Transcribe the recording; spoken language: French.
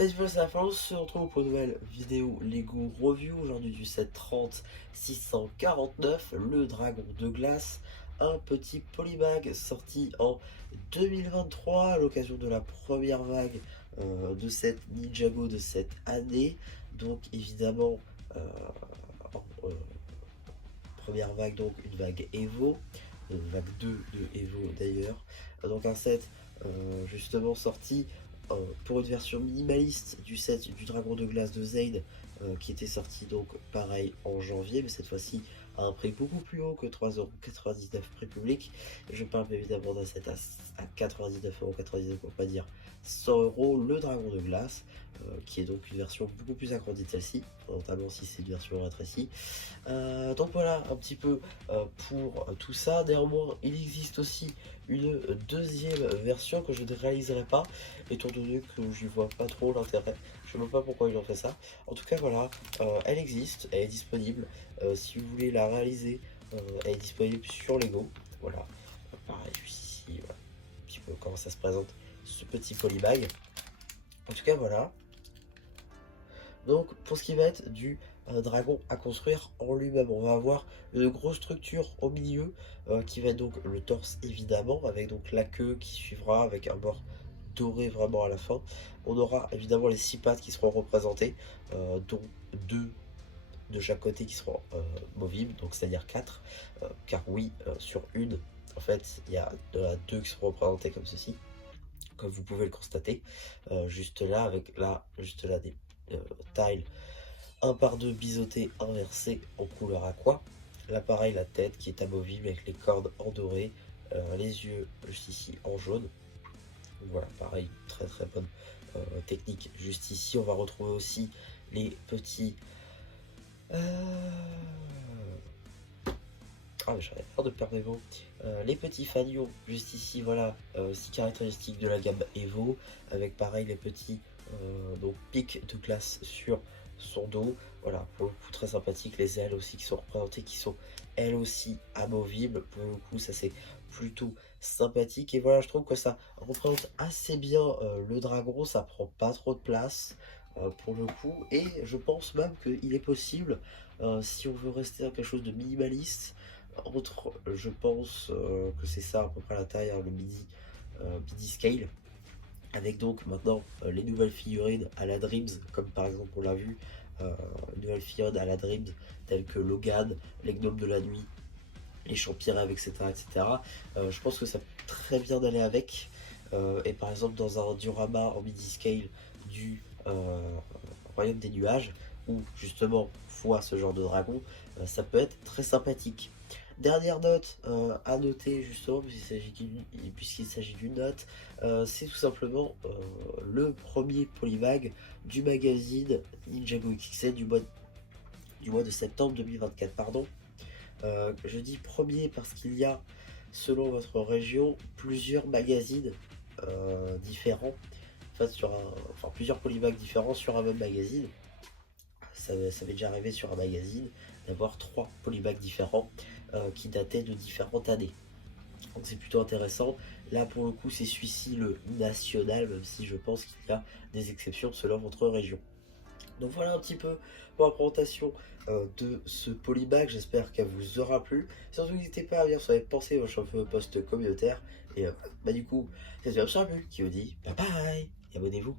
Salut, c'est la fin, on se retrouve pour une nouvelle vidéo Lego Review, aujourd'hui du set 30 649, le dragon de glace, un petit polybag sorti en 2023 à l'occasion de la première vague de cette Ninjago de cette année. Donc évidemment, euh, en, première vague, donc une vague Evo, vague 2 de Evo d'ailleurs. Donc un set justement sorti pour une version minimaliste du set du Dragon de glace de Zayd, qui était sorti donc pareil en janvier, mais cette fois-ci à un prix beaucoup plus haut que 3,99€ prix public. Je parle évidemment d'un set à 99,99€, pour pas dire 100€, le Dragon de glace, qui est donc une version beaucoup plus agrandie de celle-ci, notamment si c'est une version rétrécie. Donc voilà un petit peu pour tout ça. Néanmoins, il existe aussi une deuxième version que je ne réaliserai pas, étant donné que j'y vois pas trop l'intérêt. Je ne sais pas pourquoi ils ont fait ça. En tout cas, voilà, elle existe, elle est disponible. Si vous voulez la réaliser, elle est disponible sur Lego. Voilà, pareil, juste ici, voilà, un petit peu comment ça se présente, ce petit polybag. En tout cas, voilà. Donc pour ce qui va être du dragon à construire en lui-même, on va avoir une grosse structure au milieu qui va être donc le torse évidemment, avec donc la queue qui suivra avec un bord doré vraiment à la fin. On aura évidemment les 6 pattes qui seront représentées, dont 2 de chaque côté qui seront movibles, donc c'est-à-dire 4, car oui, sur une, en fait, il y a 2 qui seront représentés comme ceci, comme vous pouvez le constater, juste là, avec là, juste là des tiles 1 par 2 biseauté inversé en couleur aqua. Là pareil, la tête qui est amovible avec les cordes en doré, les yeux juste ici en jaune. Donc voilà, pareil, très très bonne technique. Juste ici, on va retrouver aussi les petits... Ah, mais j'avais peur de perdre mes mots. Les petits fanions, juste ici, voilà, si caractéristiques de la gamme Evo, avec pareil les petits donc pics de glace sur son dos. Voilà, pour le coup très sympathique. Les ailes aussi qui sont représentées, qui sont elles aussi amovibles. Pour le coup, ça c'est plutôt sympathique. Et voilà, je trouve que ça représente assez bien le dragon. Ça prend pas trop de place pour le coup. Et je pense même qu'il est possible, si on veut rester à quelque chose de minimaliste, entre, je pense que c'est ça à peu près la taille, hein, le midi scale, avec donc maintenant les nouvelles figurines à la Dreams, comme par exemple on l'a vu, une nouvelle figurine à la Dreams, telles que Logan, les gnomes de la nuit, les Champirèves, etc. etc. Je pense que ça peut très bien aller avec. Et par exemple dans un diorama en midi scale du Royaume des Nuages, où justement voit ce genre de dragon, ça peut être très sympathique. Dernière note à noter justement, puisqu'il s'agit d'une note, c'est tout simplement le premier polybag du magazine Ninjago XXL du mois de septembre 2024. Pardon. Je dis premier parce qu'il y a, selon votre région, plusieurs magazines différents, en fait, enfin, plusieurs polybags différents sur un même magazine. Ça m'est déjà arrivé sur un magazine d'avoir 3 polybags différents qui dataient de différentes années. Donc c'est plutôt intéressant. Là pour le coup c'est celui-ci le national, même si je pense qu'il y a des exceptions selon votre région. Donc voilà un petit peu pour la présentation de ce polybag, j'espère qu'elle vous aura plu. Surtout n'hésitez pas à venir sur les pensées au champion post communautaire. Et du coup, c'est Champion qui vous dit bye bye et abonnez-vous.